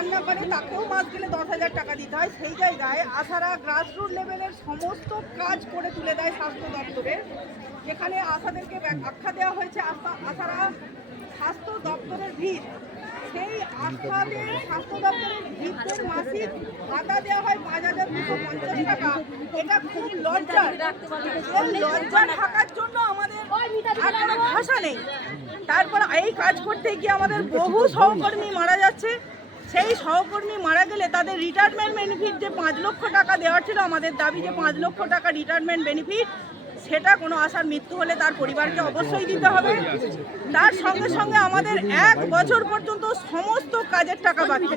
রান্না করে তাকেও মাস গেলে 10,000 টাকা দিতে হয়। সেই জায়গায় আশারা গ্রাসরুট লেভেলের সমস্ত কাজ করে তুলে দেয় স্বাস্থ্য দপ্তরে, যেখানে আশাদেরকে আখ্যা দেওয়া হয়েছে আশারা স্বাস্থ্য দপ্তরের ভিড়। সেই আস্থাদের স্বাস্থ্য দপ্তরের ভিড়ের মাসিক ভাতা দেওয়া হয় 5,250 টাকা। এটা খুব লজ্জার। লজ্জা থাকার জন্য আমাদের আর কোনো ভাষা নেই। তারপর এই কাজ করতে গিয়ে আমাদের বহু সহকর্মী মারা যাচ্ছে। সেই সহকর্মী মারা গেলে তাদের রিটায়ারমেন্ট বেনিফিট যে 5 লক্ষ টাকা দেওয়ার ছিল, আমাদের দাবি যে 5 লক্ষ টাকা রিটায়ারমেন্ট বেনিফিট, সেটা কোনো আশার মৃত্যু হলে তার পরিবারকে অবশ্যই দিতে হবে। তার সঙ্গে সঙ্গে আমাদের 1 বছর পর্যন্ত সমস্ত কাজের টাকা বাকি,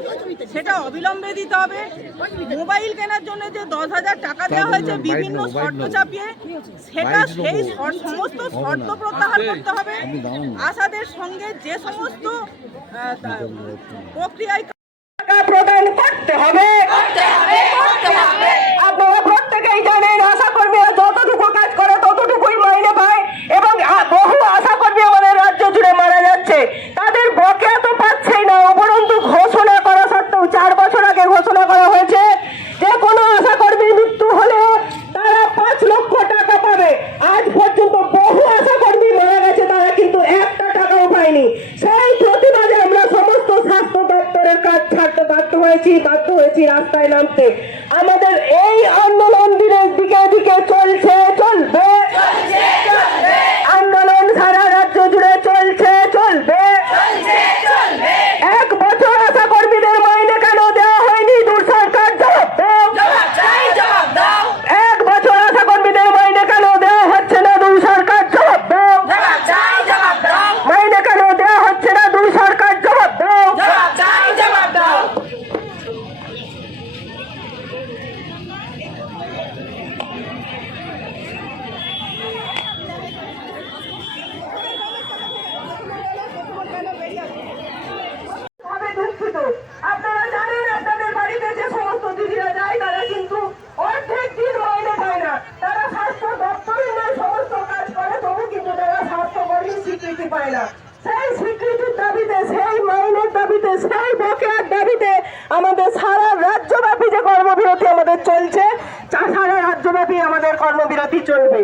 সেটা অবিলম্বে দিতে হবে। মোবাইল কেনার জন্য যে 10,000 টাকা দেওয়া হয়েছে বিভিন্ন শর্ত চাপিয়ে, সেটা সেই সমস্ত শর্ত প্রত্যাহার করতে হবে। আশাদের সঙ্গে যে সমস্ত প্রক্রিয়ায় প্রদান করতে হবে। আপনারা প্রত্যেকেই জানেন আশাকর্মীরা যতটুকু কাজ করে ততটুকুই মাইনে পায়, এবং বহু আশাকর্মী আমাদের রাজ্য জুড়ে মারা যাচ্ছে। তাদের বকেয়া তো পাচ্ছেই না, উপরন্তু ঘোষণা করা সত্ত্বেও 4 বছর আগে ঘোষণা করা হয়েছে যে কোনো আশাকর্মীর মৃত্যু হলে তারা 5 লক্ষ টাকা পাবে। আজ পর্যন্ত বহু আশাকর্মী মারা গেছে, তারা কিন্তু 1টা টাকাও পায়নি। সেই প্রতিবাদে আমরা সমস্ত স্বাস্থ্য দপ্তরের কাজ ছাড়তে বাধ্য হয়েছি রাস্তায় নামতে। আমাদের এই আন্দোলন দিনের দিকে দিকে চলছে, চলবে। আন্দোলন সারা রাজ্য জুড়ে চলছে, চলবে। 1 বছর আশা কর্মীদের মাইনে কেন দেওয়া হয়নি? দূর সরকার জবাব দাও। 1 বছর আশা কর্মীদের মাইনে কেন দেওয়া হচ্ছে না? দূর সরকার জবাব দাও। মাইনে কেন দেওয়া হচ্ছে না? দূর সরকার জবাব দাও। দুঃখিত, আপনারা জানেন আপনাদের বাড়িতে যে সমস্ত দিদিরা যায় তারা কিন্তু অর্ধেক দিন মাইনে পায় না। তারা স্বাস্থ্য দপ্তরের নয় সমস্ত কাজ করে, তবু কিন্তু তারা স্বাস্থ্যকর্মীর স্বীকৃতি পায় না। সেই স্বীকৃতির দাবিতে, সেই মাইনের দাবিতে, সেই বকেয়ার দাবিতে আমাদের সারা রাজ্যব্যাপী যে কর্মবিরতি আমাদের চলছে, সারা রাজ্যব্যাপী আমাদের কর্মবিরতি চলবে।